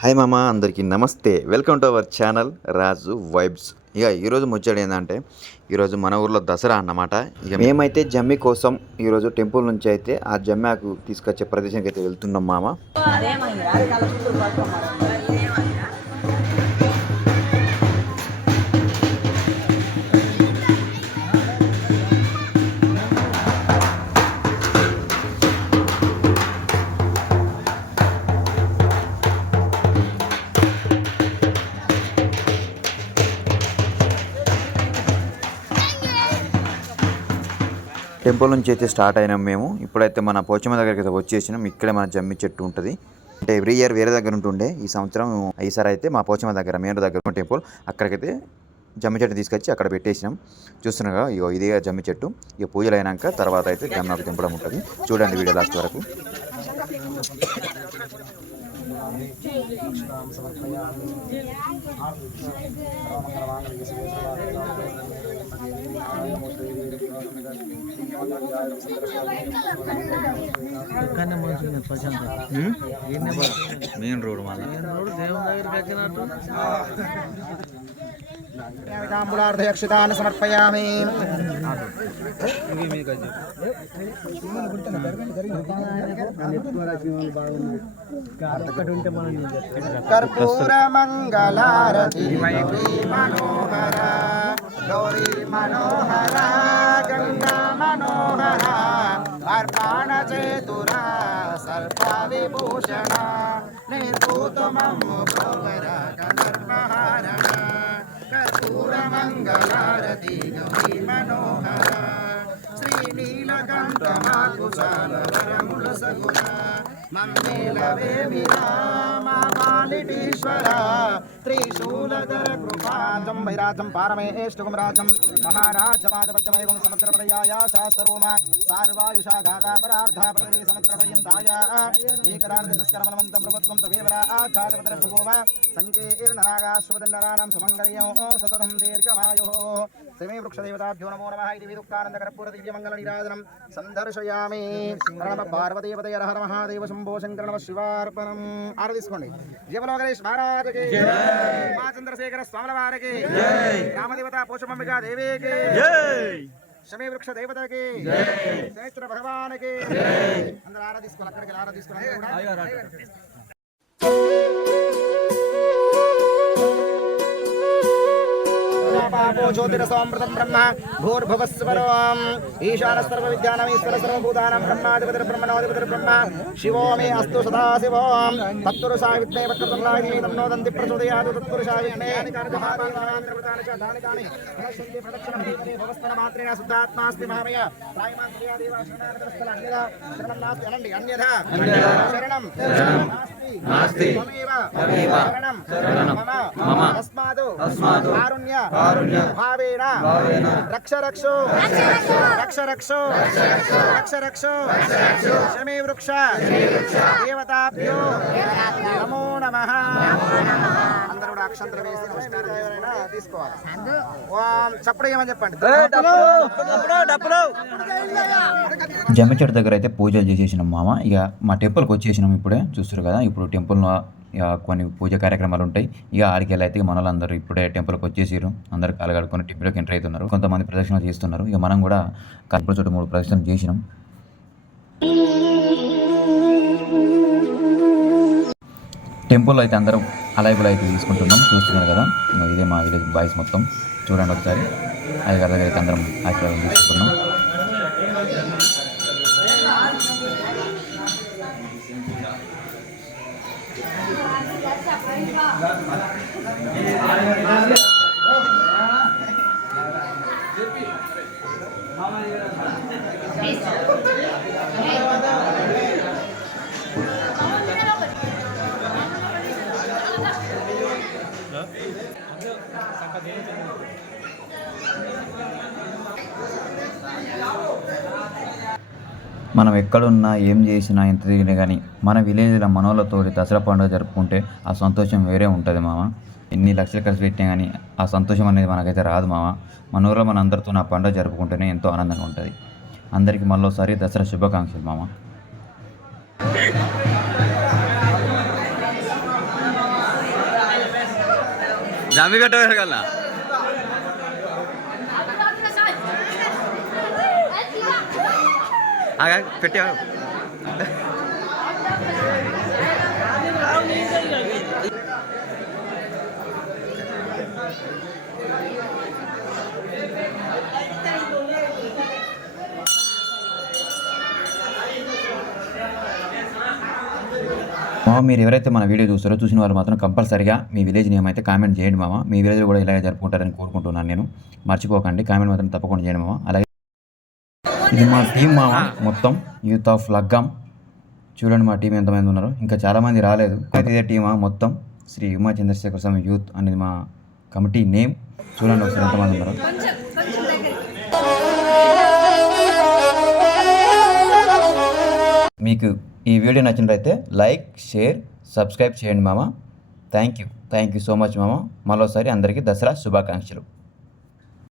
Hi మామ, అందరికీ నమస్తే. Welcome to our channel Raju vibes. ఇక ఈరోజు ముచ్చట ఏంటంటే, ఈరోజు మన ఊర్లో దసరా అన్నమాట. ఇక మేమైతే జమ్మి కోసం ఈరోజు టెంపుల్ నుంచి అయితే ఆ జమ్మాకు తీసుకొచ్చే ప్రదేశానికి అయితే వెళ్తున్నాం మామ. టెంపుల్ నుంచి అయితే స్టార్ట్ అయినాం మేము. ఇప్పుడైతే మన పోచమ్మ దగ్గరికి అయితే వచ్చేసినాం. ఇక్కడే మన జమ్మి చెట్టు ఉంటుంది. అంటే ఎవ్రీ ఇయర్ వేరే దగ్గర ఉంటుండే, ఈ సంవత్సరం ఈసారి అయితే మా పోచమ్మ దగ్గర మెయిన్ దగ్గర టెంపుల్ అక్కడికైతే జమ్మి చెట్టు తీసుకొచ్చి అక్కడ పెట్టేసినాం. చూస్తున్నాగా, ఇగో ఇదే జమ్మి చెట్టు. ఇక పూజలు అయినాక తర్వాత అయితే జమ్మాకు తెంపడం ఉంటుంది. చూడండి వీడియో లాస్ట్ వరకు. మెయిన్ రోడ్ తాంబూలార్ధయక్షితాన్ని సమర్పయామి. కర్పూర మంగళారతి మనోహర గౌరీ మనోహర గంగా మనోహర అర్పణ చేతురా సర్ప విభూషణ నిర్భూతమమ్ము భోగర గంధర్వహారణ కర్పూర మంగళారతి గౌరీ మనోహర శ్రీనీలకంఠ మాకుశాల వరముల సగుణ మమ్మేలవేమిరా మా పాలిటీశ్వర త్రిశూలధర కృపాతం వైరాజం పారమేష్టకం రాజం మహారాజవాదపత్యమయగం సముద్రపదయాయ శాస్త్రోమా సార్వాయుషా ఘాతాపరార్థా ప్రతి సముద్రపర్యంతాయ ఏకరార్ధస్కరమలవంతం ప్రభుత్వం తవేవరా ఆఘాతపతర భువోవ సంకీర్ణనాగాశ్వదండరాణం సుమంగళ్యం సతతం దీర్ఘమాయో శ్రీ వృక్షదేవతాభ్యో నమో నమః ఇది విదుక్కానందకర్పూర దివ్యమంగళ నిరాజనం సందర్శయామి. ప్రణమ పార్వతీపతయ హర మహాదేవ శంభో శంకర నమః శివార్పణం. ఆరాధించుకోండి. జీవలోకరేష్ మహారాజకి జై, మా చంద్రశేఖర స్వాముల వారికి జై, రామదేవత పోషమంబికా దేవికి జై, శమీ వృక్ష దేవతకి జై, శనేశ్వర భగవానికి జై. అందరూ ఆరాధించుకోండి. అక్కడికి ఆరాధించుకోండి. ज्योतिरसोमृतं ब्रह्म भूर्भुवस्वरम् ईशान सर्वविद्यानामीश्वर सर्वभूतानां ब्रह्माधिपतिर् ब्रह्मणोऽधिपतिर् ब्रह्म शिवो मे अस्तु सदाशिवों तत्पुरुषाय विद्महे वक्रतुण्डाय धीमहि तन्नो दन्ति प्रचोदयात् तत्पुरुषाय भवस्तनमात्रेण शुद्धात्मास्ति महामय अन्यथा शरणं नास्ति त्वमेव शरणं मम तस्मात् कारुण्य भावेन रक्ष रक्षो रक्ष रक्षो रक्ष रक्षो शमी वृक्ष देवताभ्यो नमो नमः. అందరూ కూడా అక్షంతలు వేసి నమస్కారం చేయమైనా తీసుకోవాలి. ఓం చప్పుడు ఏమని చెప్పండి. జమ్మి చెట్టు దగ్గర అయితే పూజలు చేసేసినాం మామ. ఇక మా టెంపుల్కి వచ్చేసినాం. ఇప్పుడే చూస్తారు కదా, ఇప్పుడు టెంపుల్లో కొన్ని పూజ కార్యక్రమాలు ఉంటాయి. ఇక ఆడికి వెళ్ళైతే మన వాళ్ళందరూ ఇప్పుడే టెంపుల్కి వచ్చేసారు. అందరూ కలగడుకొని టెంపుల్కి ఎంటర్ అవుతున్నారు. కొంతమంది ప్రదక్షిణలు చేస్తున్నారు. ఇక మనం కూడా టెంపుల్ చుట్టూ 3 ప్రదక్షిణలు చేసినాం. టెంపుల్ అయితే అందరం అలైబుల్ అయితే తీసుకుంటున్నాం. చూస్తున్నారు కదా, ఇదే మా విలేజ్ బాయ్స్ మొత్తం. చూడండి ఒకసారి. అయ్యగారి దగ్గర అయితే అందరం ఆశీర్వాదం తీసుకుంటున్నాం. మనం ఎక్కడున్నా ఏం చేసినా ఎంత తిరిగినా కానీ మన విలేజ్లో మనోళ్ళతోటి దసరా పండుగ జరుపుకుంటే ఆ సంతోషం వేరే ఉంటుంది మామ. ఎన్ని లక్షలు ఖర్చు పెట్టినా కానీ ఆ సంతోషం అనేది మనకైతే రాదు మామ. మన ఊళ్ళో మన అందరితో ఆ పండుగ జరుపుకుంటేనే ఎంతో ఆనందంగా ఉంటుంది. అందరికీ మళ్ళీసారి దసరా శుభాకాంక్షలు మామ. జమ్మి కట్టవేరు కదా పెట్టా మామ మీరు ఎవరైతే మన వీడియో చూస్తారో చూసిన వాళ్ళు మాత్రం కంపల్సరిగా మీ విలేజ్ నేమ్ అయితే కామెంట్ చేయండి మామ. మీ విలేజ్లో కూడా ఇలాగే జరుపుకుంటారని కోరుకుంటున్నాను నేను. మర్చిపోకండి, కామెంట్ మాత్రం తప్పకుండా చేయండి మామ. అలాగే ఇది మా టీం మామ, మొత్తం యూత్ ఆఫ్ లగ్గాం. చూడండి మా టీం ఎంతమంది ఉన్నారు, ఇంకా చాలామంది రాలేదు. ఇదే టీమా మొత్తం శ్రీ ఉమా చంద్రశేఖర స్వామి యూత్ అనేది మా కమిటీ నేమ్. చూడండి ఒకసారి ఎంతమంది ఉన్నారు. మీకు ఈ వీడియో నచ్చినట్లయితే లైక్, షేర్, సబ్స్క్రైబ్ చేయండి మామ. థ్యాంక్ యూ సో మచ్ మామ. మరోసారి అందరికీ దసరా శుభాకాంక్షలు.